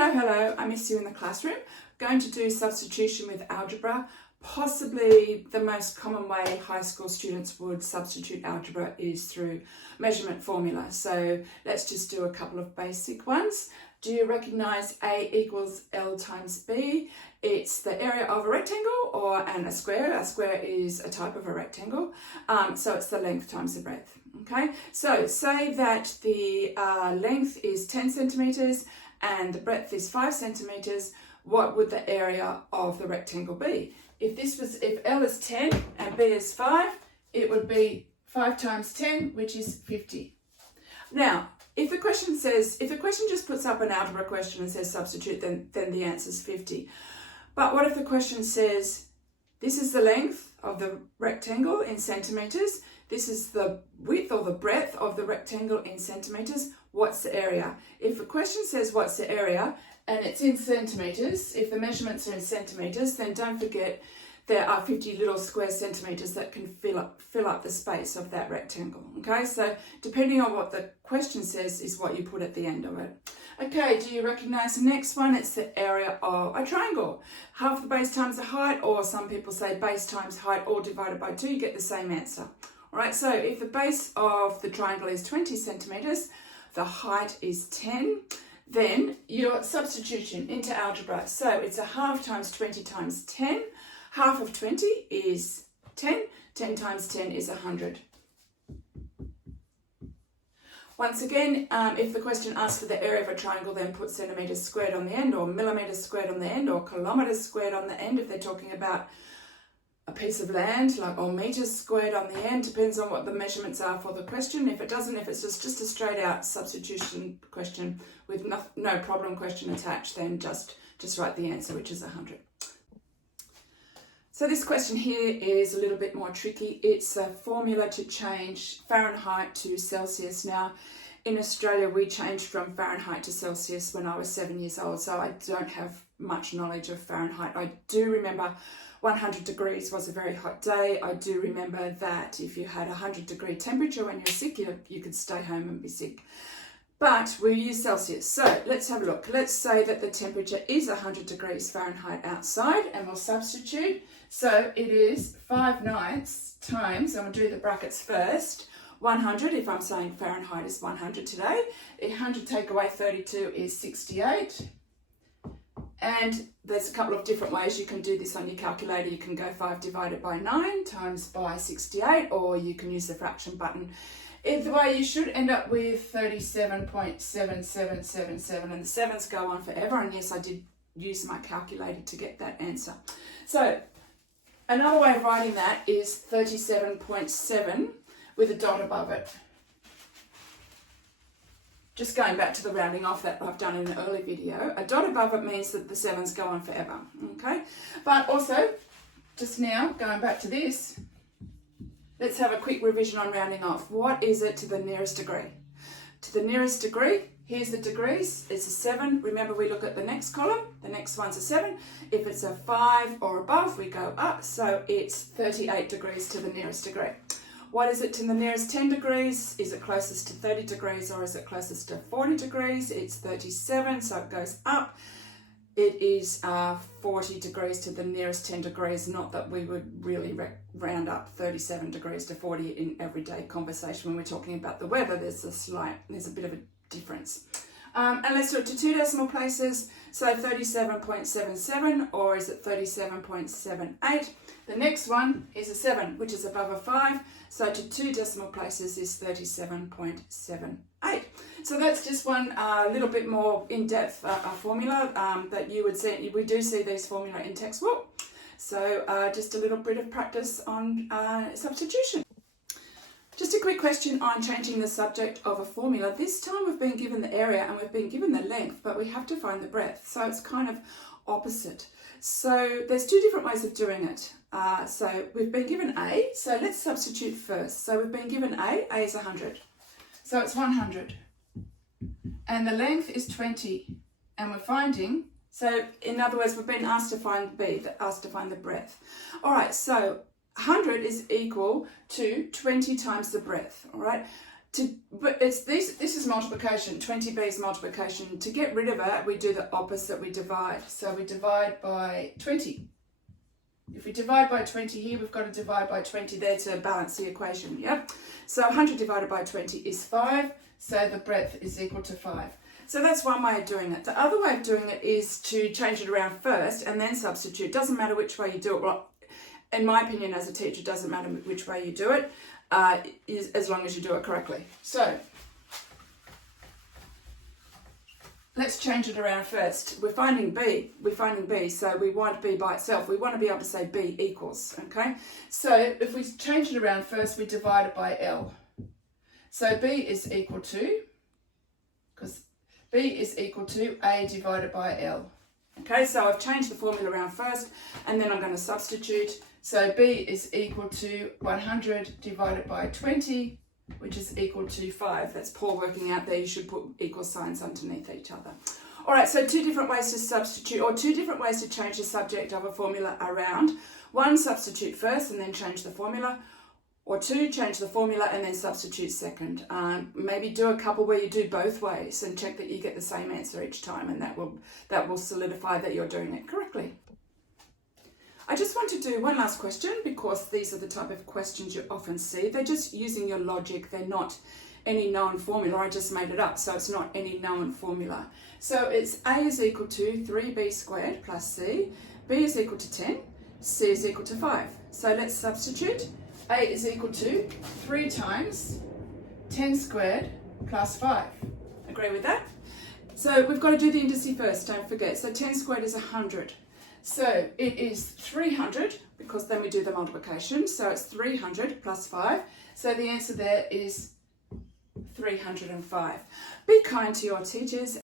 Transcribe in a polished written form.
Hello, I miss you in the classroom. Going to do substitution with algebra. Possibly the most common way high school students would substitute algebra is through measurement formula. So let's just do a couple of basic ones. Do you recognise A equals L times B? It's the area of a rectangle and a square. A square is a type of a rectangle. So it's the length times the breadth. Okay, so say that the length is 10 centimetres and the breadth is 5 centimetres. What would the area of the rectangle be? If L is 10 and B is 5, it would be 5 times 10, which is 50. Now, if the question just puts up an algebra question and says substitute, then the answer is 50. But what if the question says, this is the length of the rectangle in centimetres, this is the width or the breadth of the rectangle in centimetres, what's the area? If the question says what's the area, and it's in centimetres, if the measurements are in centimetres, then don't forget there are 50 little square centimetres that can fill up the space of that rectangle. Okay, so depending on what the question says is what you put at the end of it. Okay, do you recognise the next one? It's the area of a triangle. Half the base times the height, or some people say base times height all divided by 2, you get the same answer. All right, so if the base of the triangle is 20 centimetres, the height is 10, then your substitution into algebra. So it's a half times 20 times 10. Half of 20 is 10. 10 times 10 is 100. Once again, if the question asks for the area of a triangle, then put centimetres squared on the end, or millimetres squared on the end, or kilometres squared on the end if they're talking about a piece of land, or metres squared on the end. Depends on what the measurements are for the question. If it doesn't, if it's just a straight out substitution question with no problem question attached, then just write the answer, which is 100. So this question here is a little bit more tricky. It's a formula to change Fahrenheit to Celsius. Now, in Australia, we changed from Fahrenheit to Celsius when I was 7 years old, so I don't have much knowledge of Fahrenheit. I do remember 100 degrees was a very hot day. I do remember that if you had 100-degree temperature when you're sick, you could stay home and be sick. But we use Celsius. So let's have a look. Let's say that the temperature is 100 degrees Fahrenheit outside, and we'll substitute. So it is 5 ninths times, and we'll do the brackets first, 100, if I'm saying Fahrenheit is 100 today. 100 take away 32 is 68. And there's a couple of different ways you can do this on your calculator. You can go 5 divided by 9 times by 68, or you can use the fraction button. Either way, you should end up with 37.7777, and the sevens go on forever. And yes, I did use my calculator to get that answer. So another way of writing that is 37.7 with a dot above it. Just going back to the rounding off that I've done in an early video, a dot above it means that the sevens go on forever, okay? But also, just now, going back to this, let's have a quick revision on rounding off. What is it to the nearest degree? To the nearest degree, here's the degrees, it's a 7. Remember, we look at the next column, the next one's a 7. If it's a 5 or above, we go up, so it's 38 degrees to the nearest degree. What is it to the nearest 10 degrees? Is it closest to 30 degrees or is it closest to 40 degrees? It's 37, so it goes up. It is 40 degrees to the nearest 10 degrees. Not that we would really round up 37 degrees to 40 in everyday conversation. When we're talking about the weather, there's a bit of a difference. And let's do it to 2 decimal places. So 37.77, or is it 37.78? The next one is a 7, which is above a 5. So to 2 decimal places is 37.78. So that's just one little bit more in-depth formula that you would see. We do see these formula in textbook. So just a little bit of practice on substitution. Just a quick question on changing the subject of a formula. This time we've been given the area and we've been given the length, but we have to find the breadth. So it's kind of opposite. So there's 2 different ways of doing it. So we've been given A, so let's substitute first. So we've been given A is 100. So it's 100. And the length is 20. And we're finding, so in other words, we've been asked to find B, asked to find the breadth. All right, so 100 is equal to 20 times the breadth, all right? But this is multiplication, 20b is multiplication. To get rid of it, we do the opposite, we divide. So we divide by 20. If we divide by 20 here, we've got to divide by 20 there to balance the equation, yep? So 100 divided by 20 is 5, so the breadth is equal to 5. So that's one way of doing it. The other way of doing it is to change it around first and then substitute. Doesn't matter which way you do it. Well, in my opinion as a teacher, it doesn't matter which way you do it, as long as you do it correctly. So let's change it around first. We're finding B, so we want B by itself. We want to be able to say B equals, okay? So if we change it around first, we divide it by L. So B is equal to, because B is equal to A divided by L. Okay, so I've changed the formula around first, and then I'm going to substitute. So B is equal to 100 divided by 20, which is equal to 5. That's Paul working out there. You should put equal signs underneath each other. All right, so two different ways to substitute, or two different ways to change the subject of a formula around. One, substitute first and then change the formula. Or two, change the formula and then substitute second. Maybe do a couple where you do both ways and check that you get the same answer each time, and that will solidify that you're doing it correctly. I just want to do one last question, because these are the type of questions you often see. They're just using your logic. They're not any known formula. I just made it up, so it's not any known formula. So it's A is equal to 3b squared plus c, B is equal to 10, C is equal to 5. So let's substitute. A is equal to 3 times 10 squared plus 5. Agree with that? So we've got to do the indices first, don't forget. So 10 squared is 100. So it is 300, because then we do the multiplication. So it's 300 plus 5. So the answer there is 305. Be kind to your teachers